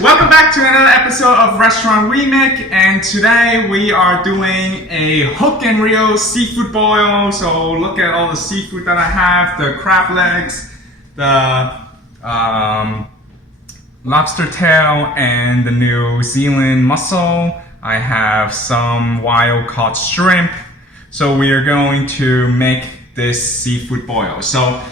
Welcome back to another episode of Restaurant Remake, and today we are doing a hook and reel seafood boil. So look at all the seafood that I have: the crab legs, the lobster tail, and the New Zealand mussel. I have some wild caught shrimp. So we are going to make this seafood boil. So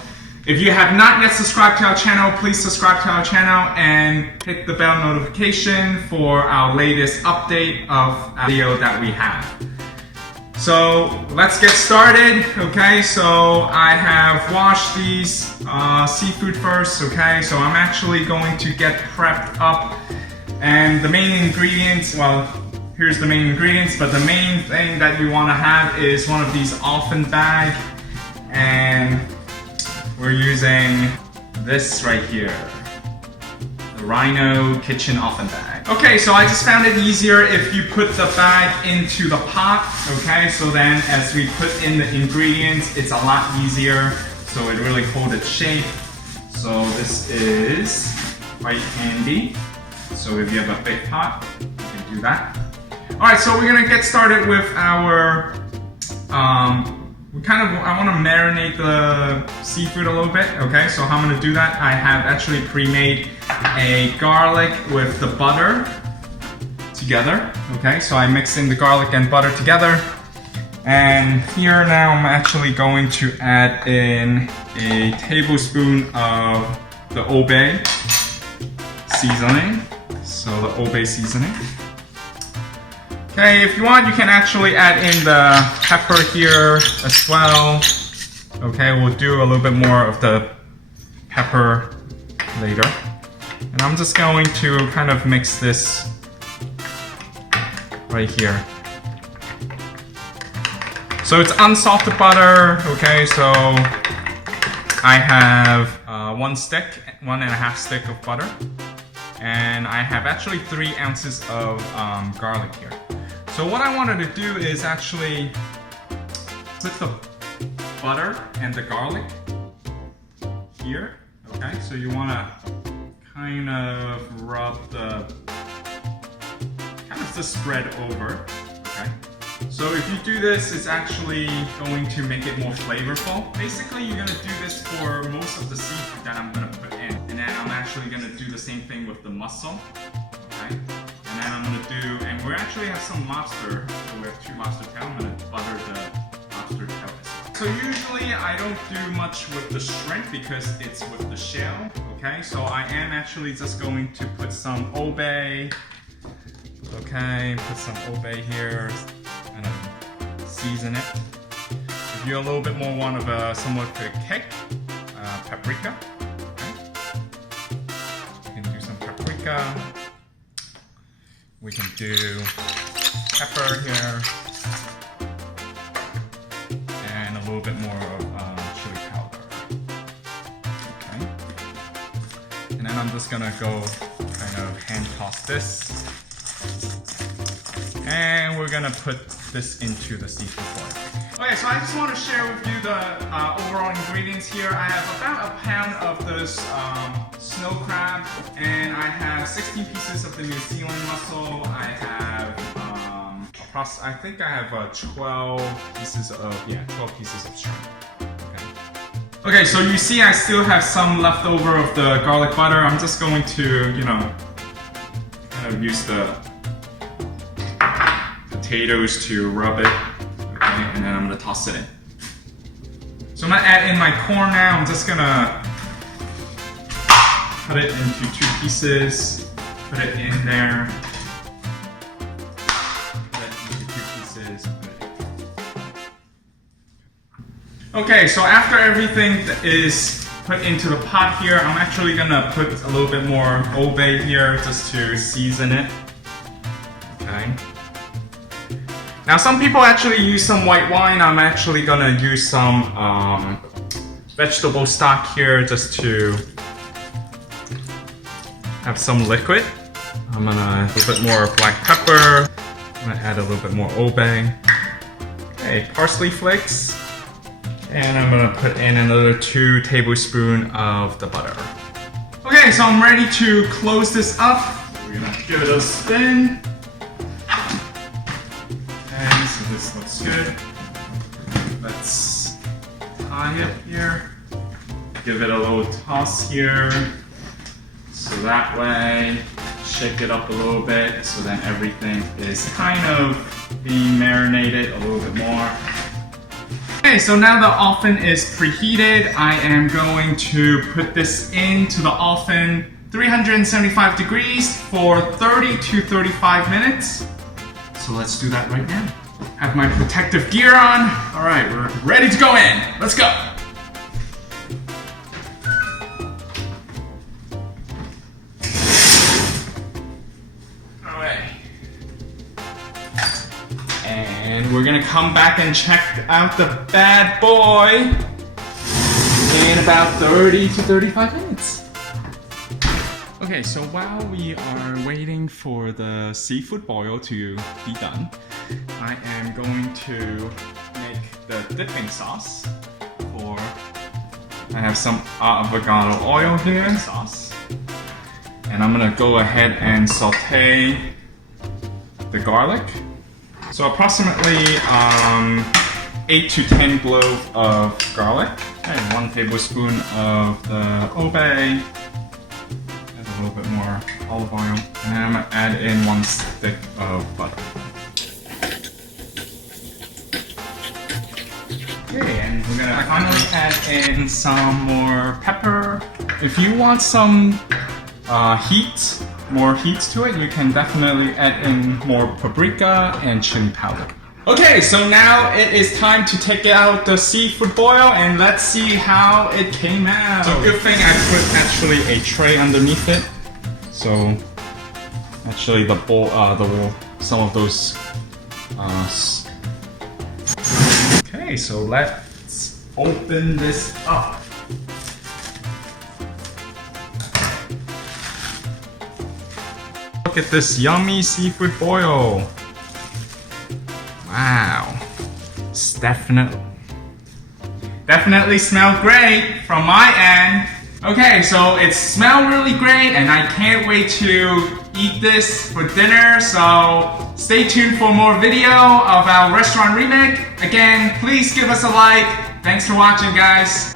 if you have not yet subscribed to our channel, please subscribe to our channel and hit the bell notification for our latest update of a video that we have. So let's get started. Okay, so I have washed these seafood first. Okay, so I'm actually going to get prepped up, and the main ingredients, well, here's the main ingredients, but the main thing that you want to have is one of these oven bag, and we're using this right here, the Rhino kitchen oven bag. Okay, so I just found it easier if you put the bag into the pot. Okay, so then as we put in the ingredients, it's a lot easier, so it really holds its shape. So this is quite handy. So if you have a big pot, you can do that. Alright, so we're gonna get started with our I want to marinate the seafood a little bit. Okay, so how I'm going to do that, I have actually pre-made a garlic with the butter together. Okay, so I mix in the garlic and butter together, and here now I'm actually going to add in a tablespoon of the Obey seasoning. So the Obey seasoning. Okay, if you want, you can actually add in the pepper here as well. Okay, we'll do a little bit more of the pepper later. And I'm just going to kind of mix this right here. So it's unsalted butter. Okay, so I have 1.5 stick of butter. And I have actually 3 ounces of garlic here. So what I wanted to do is actually put the butter and the garlic here. Okay, so you want to kind of rub just spread over. Okay, so if you do this, it's actually going to make it more flavorful. Basically, you're going to do this for most of the seafood that I'm going to put in, and then I'm actually going to do the same thing with the mussel. Okay. And then I'm going to do, and we actually have some lobster, so we have 2 lobster tail. I'm going to butter the lobster tail as well. So usually I don't do much with the shrimp because it's with the shell. Okay, so I am actually just going to put some Obey. Okay, put some Obey here, and season it. If you're a little bit more want of a somewhat of a kick, paprika. Okay, you can do some paprika. We can do pepper here, and a little bit more of chili powder. Okay, and then I'm just gonna go kind of hand toss this, and we're gonna put this into the seafood boil. Okay, so I just want to share with you the overall ingredients here. I have about 1 pound of this snow crab, and I have 16 pieces of the New Zealand mussel. I have, I think I have 12 pieces of shrimp. Okay, so you see I still have some leftover of the garlic butter. I'm just going to, kind of use the potatoes to rub it. Okay, and then I'm going to toss it in. So I'm going to add in my corn now. I'm just going to cut it into 2 pieces, put it in there, put it into 2 pieces, Okay, so after everything is put into the pot here, I'm actually going to put a little bit more Obey here just to season it. Okay. Now some people actually use some white wine. I'm actually gonna use some vegetable stock here just to have some liquid. I'm gonna add a little bit more black pepper. I'm gonna add a little bit more Obey. Okay, parsley flakes. And I'm gonna put in another 2 tablespoons of the butter. Okay, so I'm ready to close this up. we're gonna give it a spin. Okay, so this looks good. Let's tie it here. Give it a little toss here. So that way, shake it up a little bit so then everything is kind of being marinated a little bit more. Okay, so now the oven is preheated. I am going to put this into the oven 375 degrees for 30 to 35 minutes. So let's do that right now. Have my protective gear on. All right, we're ready to go in. Let's go. All right. And we're gonna come back and check out the bad boy in about 30 to 35 minutes. Okay, so while we are waiting for the seafood boil to be done, I am going to make the dipping sauce for, I have some avocado oil here, sauce, and I'm gonna go ahead and saute the garlic. So approximately 8 to 10 cloves of garlic, and 1 tablespoon of the obey, a little bit more olive oil, and I'm gonna add in 1 stick of butter. Okay, and we're gonna finally add in some more pepper. If you want some more heat to it, you can definitely add in more paprika and chili powder. Okay, so now it is time to take out the seafood boil and let's see how it came out. So good thing I put actually a tray underneath it. So actually the bowl, some of those. Okay, so let's open this up. Look at this yummy seafood boil. Wow, it's definitely smell great from my end. Okay, so it smells really great and I can't wait to eat this for dinner. So stay tuned for more video of our restaurant remake. Again, please give us a like. Thanks for watching, guys.